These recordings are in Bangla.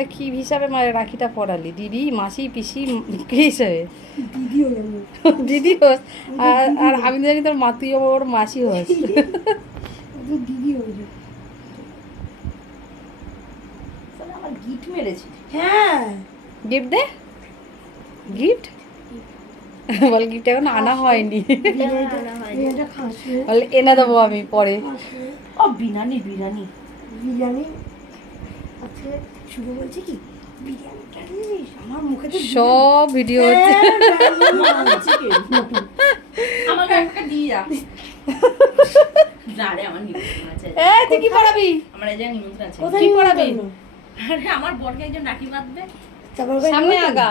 এটা কি হিসাবে রাখিটা পড়ালি? দিদি, মাসি, পিসি, কি হিসাবে? দিদি হোস। আর আমি জানি তোর মা, তুই ওর মাসি হোস। দিদি হয়েছে। আমার গিফট মেরেছি। হ্যাঁ গিফট দে, গিফট বল। গিফট এখন আনা হয়নি, এটা খাসবে বলে এনে দেবো আমি পরে। ও বিরিয়ানি বিরিয়ানি বিরিয়ানি। আজকে শুভ বলছে কি বিরিয়ানিটা নিস আমার মুখে তো সব ভিডিও হচ্ছে। আমাকে একটা দিয়ে যা। না রে আমার নিমন্ত্রণ আছে। এই তুই কি পড়াবি? আমার এই যে নিমন্ত্রণ আছে। কোথায় কি পড়াবি? আরে আমার বরকে একজন রাখি বাঁধবে। সামনে আগা।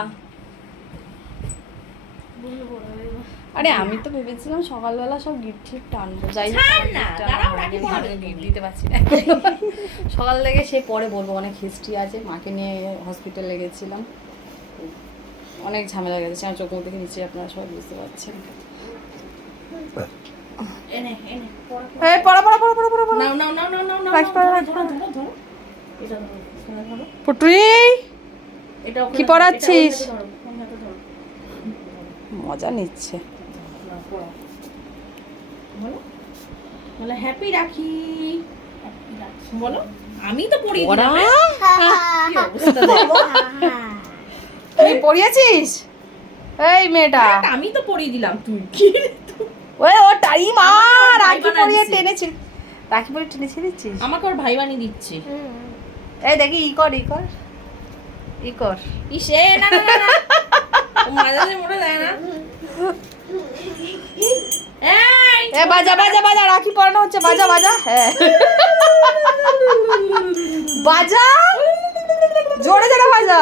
আরে আমি তো ভেবেছিলাম সকালবেলা সব গিফট টিফট আনবো, যাই হোক ছাড় না, দাঁড়াও, রাখি পড়াবে গিফট দিতে পারছি না। সকাল থেকে সে পরে বলবো, অনেক হিস্ট্রি আছে। মাকে নিয়ে হসপিটালে গেছিলাম, অনেক ঝামেলা গেছে। আমার চোখ মুখ দেখে নিচে আপনারা সবাই বুঝতে পারছেন। এনে এনে পড়া। এই পড়া পড়া পড়া পড়া পড়া। নাও নাও নাও নাও নাও নাও। রাখ, ধরো, রাখ, ধরো, রাখ। ধরো, ধরো। এটা ধরো, এটা ধরো। পুটুই, এটা ওখানে কি ধরো, পড়াচ্ছিস? এটা ওর হাতে ধরো, ওর হাতে ধরো। মজা নিচ্ছে। না, পড়াও। বলো বলো হ্যাপি রাখি। হ্যাপি রাখি বলো। আমি তো পড়িয়ে পড়া দিলাম রে। কি অবস্থা দেখো। তুই পড়িয়েছিস এই মেয়েটা? আমি তো পড়িয়ে দিলাম, তুই কি রে তুই? ওই ও টাইম আর ভাই রাখি পরিয়ে বানাচ্ছি। টেনেছি, রাখি পরিয়ে টেনেছি দিচ্ছিস। আমাকে ওর ভাই বানিয়ে দিচ্ছে। এই দেখি ই কর ই কর ই কর। ইসে না না না না। ও মাঝে মোড়ে দেয় না। এই এ বাজা বাজা বাজা, রাখি পরানো হচ্ছে, বাজা বাজা। হ্যাঁ বাজা, জোরে জোরে বাজা।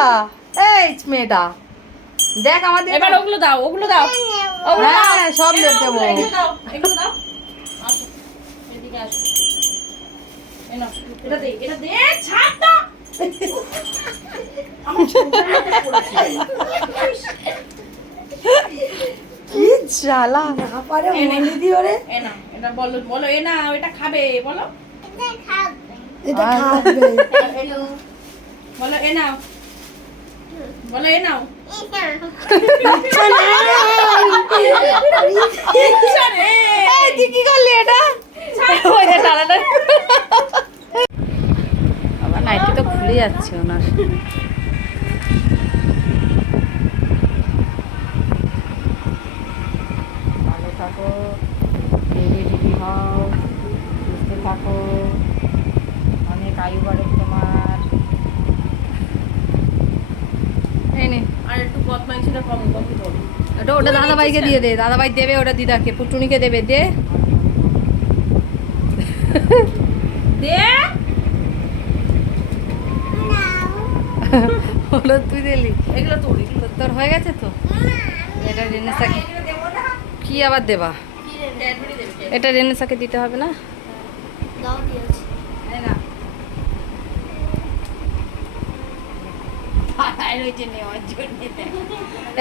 এই মেয়েটা দেখ আমাদের এবার ওগুলো দাও, ওগুলো দাও। ওগুলো দাও। হ্যাঁ সব এই নাও, দেবো। এগুলো দাও, এগুলো দাও। আসো, এদিকে আসো। এই নাও, এটা দে, এটা দে, ছাড় তো। আমার ছোটবেলাতে পড়েছি। কি জ্বালা। না পারে মনে দিও রে। এ নাও, এটা বলো, বলো, এ নাও, এটা খাবে, বলো। এটা খাবে বলো, এ নাও। বলো, এ নাও। ইচ্ছা রে। এই তুই কি করলি এটা? ওই যে টানাটা। আবার নাইটি তো খুলে যাচ্ছে ওনার। ভালো থাকো, রেডি হও, সুস্থ থাকো, অনেক আয়ু বাড়ে তোমার। এই নে, আর একটু বদমাইশিটা কম কম করো। ওটা দাদাভাইকে দিয়ে দে, দাদাভাই দেবে ওটা দিদাকে, পুটুনিকে দেবে, দে। দে। হলো তুই দিলি, এগুলো তোর, এগুলো তোর হয়ে গেছে তো। এটা রেনেসাকে কি আবার দেবা? ক্যাডবেরি দেবে। এটা রেনেসাকে দিতে হবে না? এই না।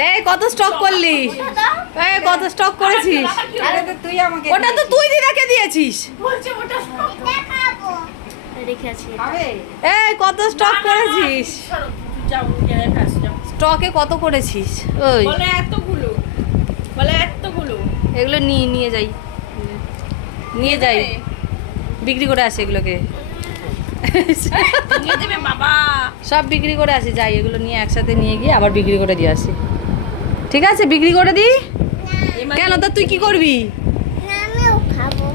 এই কত স্টক করলি? এই কত স্টক করেছিস? তুই আমাকে ওটা তো তুই দিদাকে দিয়েছিস। বলছে ওটা এই কত স্টক করেছিস? সরো, যাও, গিয়ে খাস, যাও। স্টকে কত করেছিস? ওই বলে এতগুলো, বলে এতগুলো। এগুলো নিয়ে যাই, নিয়ে যাই, বিক্রি করে আসে এগুলোকে। নিয়ে দেবে বাবা। সব বিক্রি করে আসি, যাই এগুলো নিয়ে একসাথে নিয়ে গিয়ে আবার বিক্রি করে দিয়ে আসি। ঠিক আছে, বিক্রি করে দিই। কেন তা তুই কি করবি?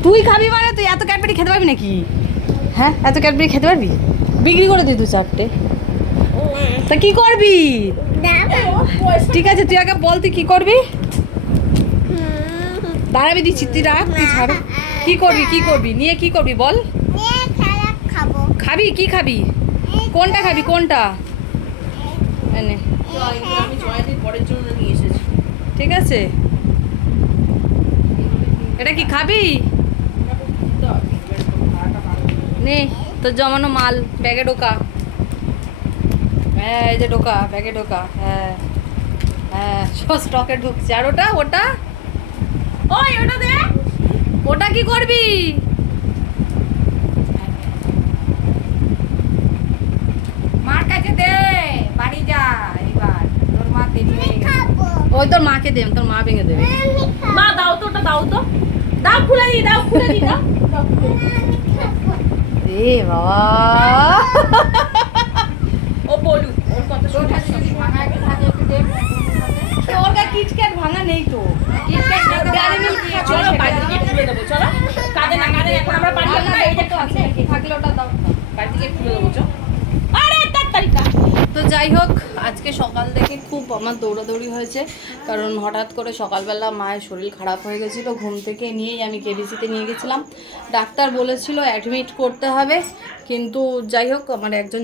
তুই খাবি মানে তুই এত ক্যাডবেরি খেতে পারবি নাকি? হ্যাঁ এত ক্যাডবেরি খেতে পারবি? বিক্রি করে দিই 2-4টে। তা কি করবি? ঠিক আছে তুই আগে বল তুই কি করবি? দাঁড়াবি, দিচ্ছি, তুই রাখ, তুই ছাড়। কি করবি, কি করবি নিয়ে, কি করবি বল? খাবি কি খাবি? কোনটা খাবি, কোনটা? এনে, আমি জয়াদির পরের জন্য নিয়ে এসেছি। ঠিক আছে, এটা কি খাবি? নে তোর জমানো মাল ব্যাগে ঢোকা। হ্যাঁ এই যে ঢোকা, ব্যাগে ঢোকা। হ্যাঁ হ্যাঁ সব স্টকে ঢুকছে। আর ওটা ওটা ওই ওটা দে। ওটা কি করবি? মার কাছে দে। ওই তোর মাকে দে, তোর মা ভেঙে দেবে। মা দাও তো, ওটা দাও তো, দাও খুলে দি, দাও খুলে দি, দাও দাও খুলে দি। এ বাবা, ও বলু ওর কথা শুনে ওর কাছে কিটক্যাট ভাঙা নেই তো। কিটক্যাট ডেয়ারি মিল্ক চলো বাড়ি থেকে খুলে দেবো, চলো কাঁদে না কাঁদে, এখন আমরা বাড়ি যাবো না, এই যে থাকলে ওটা দাও। বাড়ি থেকে খুলে দেবো, চলো। আরে তাড়াতাড়িটা তো যাই হোক, আজকে সকাল থেকে খুব আমার দৌড়াদৌড়ি হয়েছে, কারণ হঠাৎ করে সকালবেলা মায়ের শরীর খারাপ হয়ে গেছিলো। ঘুম থেকে নিয়েই আমি কেবিসিতে নিয়ে গেছিলাম। ডাক্তার বলেছিল অ্যাডমিট করতে হবে, কিন্তু যাই হোক আমার একজন